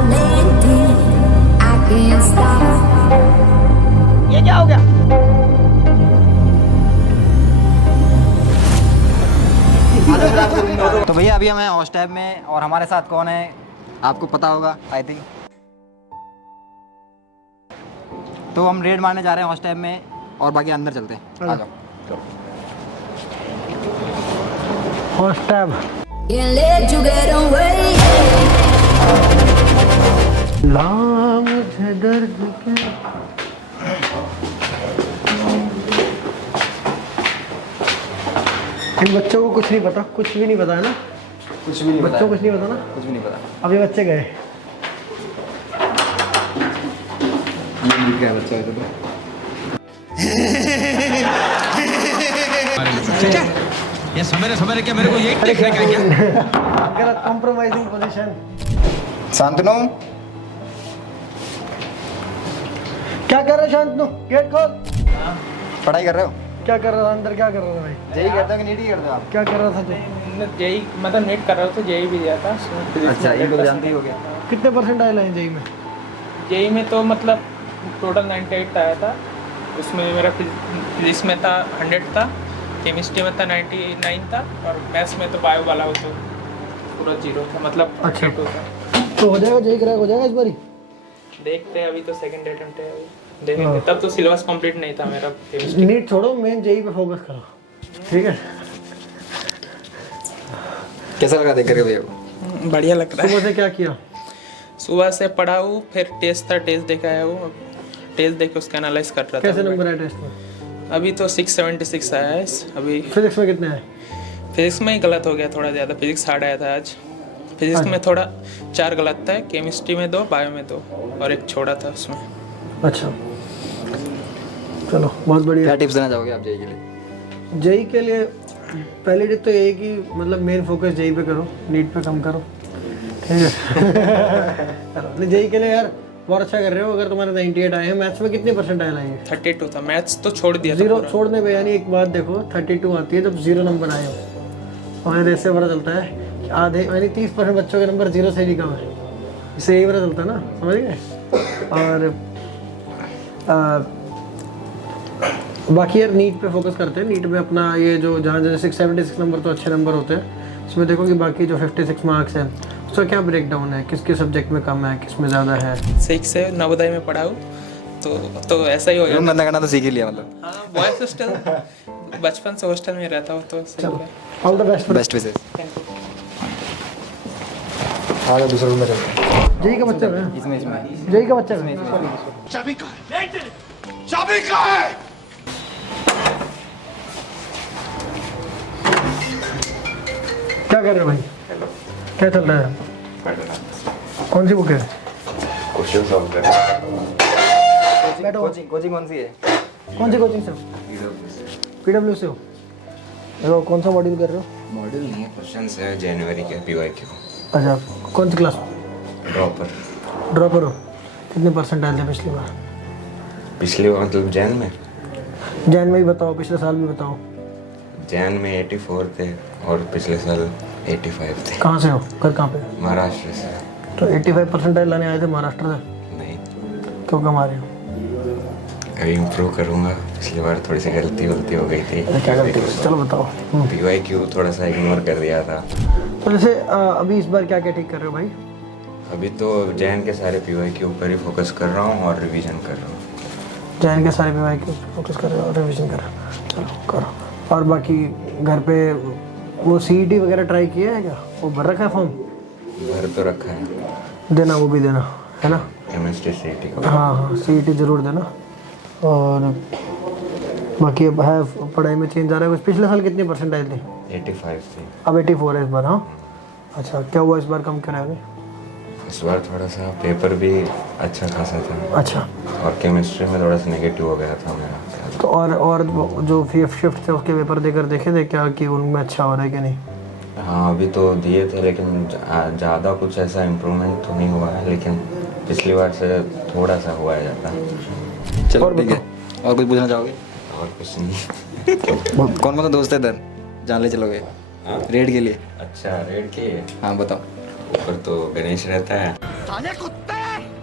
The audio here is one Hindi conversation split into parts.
rolling deep, I can't stop. ये क्या हो गया? तो भैया अभी हम हैं हॉट टैब में और हमारे साथ कौन है आपको पता होगा आई थिंक। तो हम रेड मारने जा रहे हैं हॉट टैब में और बाकी अंदर चलते हैं। आ जाओ। Hot tab Can't let you get away. ला मुझे दर्द क्या। इन बच्चों को कुछ नहीं पता, कुछ भी नहीं पता है ना, कुछ भी नहीं पता। बच्चों को कुछ नहीं पता ना, कुछ भी नहीं पता। अब ये बच्चे गए। ये क्या बच्चा है तो ये सवेरे क्या मेरे को यही देखने का क्या? गलत कॉम्प्रोमाइजिंग पोजीशन। शांतनु क्या कर रहे हो शांतनु? गेट खोल। पढ़ाई कर रहे हो? क्या कर रहा था अंदर? क्या कर रहा था भाई? जेई करते हो कि नीट ही करते हो आप? क्या कर रहा था तू? जेई मतलब नेट कर रहा था, जेई भी दिया था। अच्छा ये तो जानते ही हो गया। कितने परसेंट आए लाइन जेई में? जेई में तो मतलब टोटल 98 आया था। उसमें मेरा फिजिक्स में था 100 था, केमिस्ट्री में था 99 था और मैथ्स में तो बायो वाला हो तो पूरा 0 था, मतलब अच्छा। 32 था। तो हो जाएगा, जेई क्रैक हो जाएगा इस बारी? देखते हैं, अभी तो सेकंड अटेम्प्ट है, अभी देखेंगे। तब तो सिलेबस कंप्लीट नहीं था मेरा केमिस्ट्री। नीट छोड़ो, मेन जेई पे फोकस करो, ठीक है? कैसा लगा देख करके भैया को? बढ़िया लग रहा है। सुबह से क्या किया? सुबह से पढ़ा हूँ, फिर टेस्ट था, टेस्ट देखा है वो, टेस्ट देख के उसका एनालाइज कर रहा था। कैसे नंबर आए टेस्ट में? अभी तो 676 आया है अभी। फिजिक्स में कितने आए? फिजिक्स में ही गलत हो गया थोड़ा ज़्यादा, फिजिक्स हार्ड आया था आज। फिजिक्स में थोड़ा 4 गलत था, केमिस्ट्री में 2, बायो में 2 और एक छोड़ा था उसमें। अच्छा चलो बहुत बढ़िया। क्या टिप्स देना चाहोगे आप जेई के लिए? जेई के लिए पहली टिप तो यही कि मतलब मेन फोकस जेई पे करो, नीट पे कम करो, ठीक है? जेई के लिए यार बहुत अच्छा कर रहे हो। अगर तुम्हारे 98 आए हैं, मैथ्स में कितने परसेंट आए लाएंगे? 32 था, मैथ्स तो छोड़ दिया था जीरो पूरा। छोड़ने पे यानी एक बात देखो, 32 आती है जब 0 नंबर आए हो, और ऐसे पता चलता है कि आधे यानी 30% बच्चों के नंबर 0 से भी कम है। इससे यही पता चलता है ना, समझ गए? और बाकी यार नीट पे फोकस करते हैं। नीट में अपना ये जो जहाँ जैसे 676 नंबर तो अच्छे नंबर होते हैं, उसमें देखो कि बाकी जो 56 मार्क्स हैं उसका क्या ब्रेक डाउन है, किस किस सब्जेक्ट में कम है, किस में ज़्यादा है। 6 से नवोदय में पढ़ा हूँ तो ऐसा ही हो गया। रूम धंधा करना तो सीख ही लिया मतलब। हाँ, बॉयज हॉस्टल, बचपन से हॉस्टल में रहता हूँ तो सही है। All the best. Best wishes. आगे दूसरे रूम में चलते हैं। जेई का बच्चा है, इसमें जेई का बच्चा है। चाबी कहाँ है? चाबी कहाँ है? क्या कर रहे हो भाई? क्या चल रहा है? कौन सी बुक है? क्वेश्चन सॉल्व कर बैठो। कोचिंग कौन सी है? कौन सी कोचिंग से हो? पीडब्ल्यू से हो? देखो कौन सा मॉड्यूल कर रहे हो? मॉडल नहीं है, क्वेश्चंस है जनवरी के पीवाईक्यू। अच्छा, कौन सी क्लास? ड्रॉपर। ड्रॉपर हो? कितने परसेंट आए थे पिछली बार? पिछली बार मतलब जैन में जैन में ही बताओ, पिछले साल भी बताओ। जैन में 84 थे और पिछले साल 85 थे। कहाँ से हो? घर कहाँ पे? महाराष्ट्र से। तो 85% लाने आए थे महाराष्ट्र से, नहीं, क्यों कम आ रहे हो? अभी इम्प्रूव करूँगा। पिछली बार थोड़ी सी गलती हो गई थी। अरे क्या गलती हुई? चलो बताओ। पीवाईक्यू थोड़ा सा इग्नोर कर दिया था। तो जैसे अभी इस बार क्या क्या ठीक कर रहे हो भाई? अभी तो जैन के सारे पीवाईक्यू ऊपर ही फोकस कर रहा हूँ और रिवीजन कर रहा हूँ। जैन के सारे विभाग के फोकस कर रहे हो और रिविजन कर रहे हो, चलो करो। और बाकी घर पे वो सीईटी वगैरह ट्राई किया है क्या? वो भर रखा है फॉर्म? भर तो रखा है, देना, वो भी देना है ना? केमिस्ट्री सीईटी का। हाँ हाँ, सीईटी ज़रूर देना। और बाकी अब है पढ़ाई में चेंज आ रहा है कुछ? पिछले साल कितने परसेंट आए थे? 85 थे। अब 84 है इस बार। हाँ अच्छा, क्या हुआ इस बार कम कराया? इस बार थोड़ा सा पेपर भी अच्छा खासा था। अच्छा, और केमिस्ट्री में थोड़ा सा नेगेटिव हो गया था मेरा। तो और जो फिफ्थ शिफ्ट थे उसके पेपर देकर देखे थे क्या कि उनमें अच्छा हो रहा है कि नहीं? हाँ अभी तो दिए थे, लेकिन ज़्यादा कुछ ऐसा इम्प्रूवमेंट तो नहीं हुआ है, लेकिन पिछली बार से थोड़ा सा हुआ है ज़्यादा। चलो और ठीक है। और कुछ पूछना चाहोगे? और कुछ नहीं। कौन कौन सा दोस्त है इधर जहाँ ले चलोगे रेड के लिए? अच्छा, रेड के? हाँ बताओ। ऊपर तो गणेश रहता है।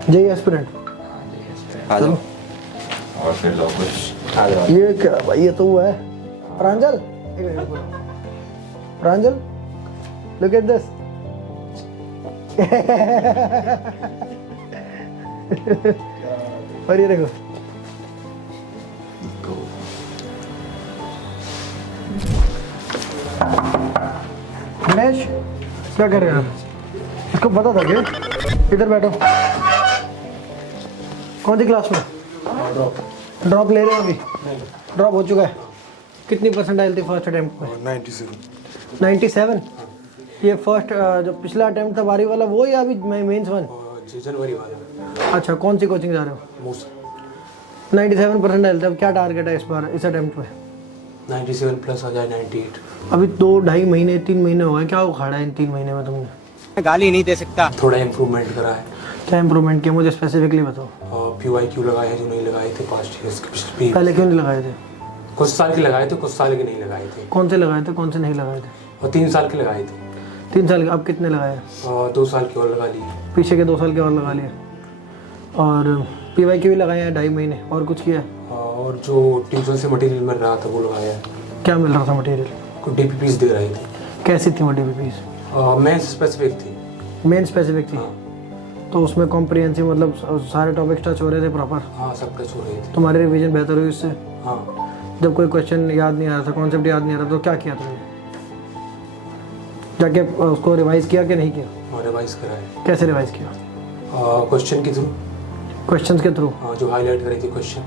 JEE aspirant. आ जाओ। और फिर लोग कुछ आ जाओ। ये क्या भाई, ये तो वो है प्रांजल। एक मिनट रुको। प्रांजल, लुक एट दिस। और ये देखो। गणेश, क्या कर रहे हैं आप? इसको पता था क्या? इधर बैठो। कौन सी क्लास में? ड्रॉप ले रहे हो अभी? ड्रॉप हो चुका है। कितनी परसेंटाइल थी फर्स्ट अटेम्प्ट में? 97। ये फर्स्ट जो पिछला अटेम्प्ट था बारी वाला, वो या अभी मेंस वन? जनवरी वाला। अच्छा, कौन सी कोचिंग जा रहे हो? 97 परसेंटाइल थे। अब क्या टारगेट है इस बार इस अटेम्प्ट में? 97 प्लस आ जाए 98। अभी 2-2.5 महीने 3 महीने हो गए, क्या उखाड़ा है इन 3 महीने में तुमने? गाली नहीं दे सकता। थोड़ा इम्प्रूवमेंट करा है। क्या इम्प्रूवमेंट किया, मुझे स्पेसिफिकली बताओ। PYQ लगाए हैं जो नहीं लगाए थे पास्ट ईयर्स के पिछले। पहले क्यों नहीं लगाए थे? कुछ साल के लगाए थे, कुछ साल के नहीं लगाए थे। कौन से लगाए थे, कौन से नहीं लगाए थे? और 3 साल के लगाए थे। 3 साल के। अब कितने लगाए? 2 साल के और लगा लिए। पीछे के 2 साल के और लगा लिए। और PYQ भी लगाए हैं 2.5 महीने। और कुछ किया? और जो ट्यूशन से मटेरियल मिल रहा था वो लगाया है। क्या मिल रहा था मटेरियल? कुछ DPPs दे रहे थे। कैसी थी वो DPPs? मेंस स्पेसिफिक थी। मेन स्पेसिफिक थी। तो उसमें कॉम्प्रिहेंसिव मतलब सारे टॉपिक्स टच हो रहे थे प्रॉपर? हाँ, सब टच हो रहे थे। तुम्हारी रिवीजन बेहतर हुई इससे? हाँ। जब कोई क्वेश्चन याद नहीं आ रहा था, कॉन्सेप्ट याद नहीं आ रहा, तो क्या किया तुमने? जाके उसको रिवाइज किया कि नहीं किया? और रिवाइज करा है। कैसे रिवाइज किया? क्वेश्चन के थ्रू। क्वेश्चंस के थ्रू? हाँ, जो हाईलाइट करी थी क्वेश्चन।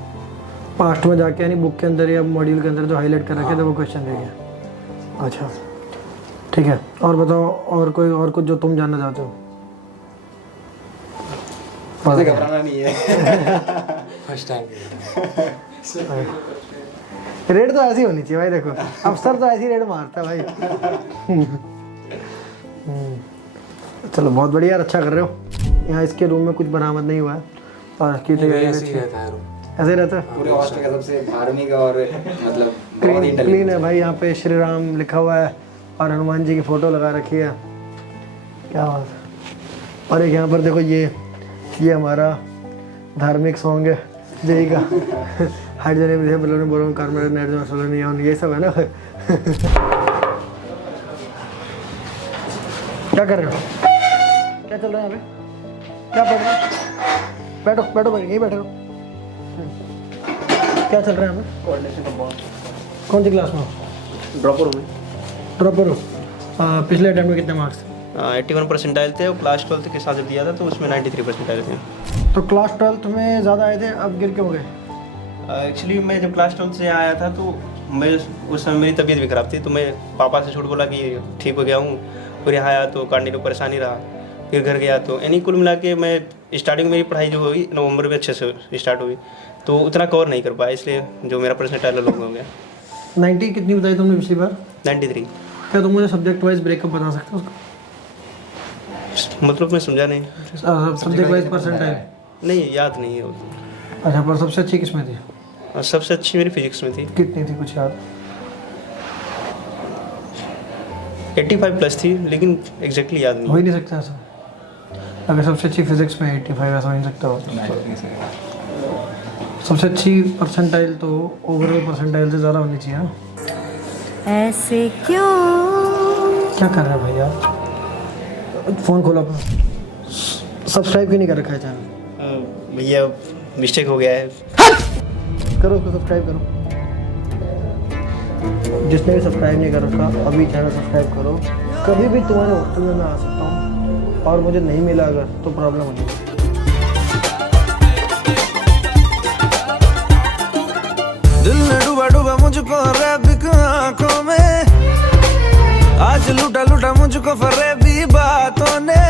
पास्ट में जाके यानी बुक के अंदर या मॉड्यूल के अंदर जो हाईलाइट कर रखे थे वो क्वेश्चन दे गया। अच्छा, ठीक है। और बताओ, और कोई और कुछ जो तुम जानना चाहते हो? मुझे घबराना नहीं है। First time. रेड तो ऐसी होनी चाहिए भाई। देखो अफसर तो ऐसी रेड मारता है भाई। चलो बहुत बढ़िया, अच्छा कर रहे हो। यहाँ इसके रूम में कुछ बरामद नहीं हुआ है और इसकी तैयारी ऐसे ही अच्छी है। रहता है रूम। ऐसे रहता है। पूरे हॉस्टल का सबसे धार्मिक और मतलब बहुत ही क्लीन है भाई। यहाँ पे श्री राम लिखा हुआ है और हनुमान जी की फोटो लगा रखी है। क्या बात है। और एक यहाँ पर देखो, ये हमारा धार्मिक सॉन्ग है जेई का। हाइड्रोजन बलोन बोलोन कार्बन नाइट्रोजन सोलोनियन, ये सब है ना। क्या कर रहे हो? क्या चल रहा है यहाँ पे? क्या पढ़ रहे हो? बैठो बैठो बैठो, यहीं बैठे रहो। क्या चल रहा है यहाँ पे? कोऑर्डिनेशन का बॉन्ड। कौन सी क्लास में हो? ड्रॉपर हो। पिछले अटेम्प्ट में कितने मार्क्स? 81 परसेंटाइल थे और क्लास 12 के साथ जब दिया था तो उसमें 93 परसेंटाइल थे। तो क्लास 12 में ज़्यादा आए थे, अब गिर के हो गए? एक्चुअली मैं जब क्लास 12 से यहाँ आया था तो मैं उस समय मेरी तबीयत भी ख़राब थी, तो मैं पापा से झूठ बोला कि ठीक हो गया हूँ। फिर यहाँ आया तो कंटिन्यू परेशानी रहा। फिर घर गया तो यानी कुल मिला के मैं स्टार्टिंग मेरी पढ़ाई जो हुई नवंबर में अच्छे से स्टार्ट हुई, तो उतना कवर नहीं कर पाया, इसलिए जो मेरा परसेंटाइल लोग हो गया। 90 कितनी बताई तुमने पिछली बार? 93। क्या तुम मुझे सब्जेक्ट वाइज ब्रेकअप बता सकते हो उसका? मतलब मैं समझा नहीं। सब्जेक्ट वाइज परसेंटाइल नहीं, याद नहीं है। अच्छा, पर सबसे अच्छी किस में थी? सबसे अच्छी मेरी फिजिक्स में थी। कितनी थी, कुछ याद? 85 प्लस थी, लेकिन एग्जैक्टली याद नहीं। हो ही नहीं सकता ऐसा। अगर सबसे अच्छी फिजिक्स में 85 ऐसा हो नहीं सकता हो। सबसे अच्छी परसेंटाइल तो ओवरऑल परसेंटाइल से ज़्यादा होनी चाहिए। ऐसे क्यों? क्या कर रहे हैं भाई आप? फ़ोन खोला अपना। सब्सक्राइब क्यों नहीं कर रखा है चैनल? भैया मिस्टेक हो गया है। करो उसको, सब्सक्राइब करो। जिसने भी सब्सक्राइब नहीं कर रखा अभी चैनल सब्सक्राइब करो। कभी भी तुम्हारे हॉस्टल में मैं आ सकता हूँ और मुझे नहीं मिला अगर तो प्रॉब्लम हो जाएगी। दिल ने डूबा डूबा मुझको रैबिक आंखों में, आज लूटा लूटा मुझको फरेबी बातों ने।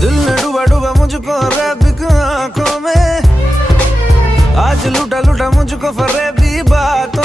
दिल ने डूबा डूबा मुझको रैबिक आंखों में, आज लूटा लूटा मुझको फरेबी बातों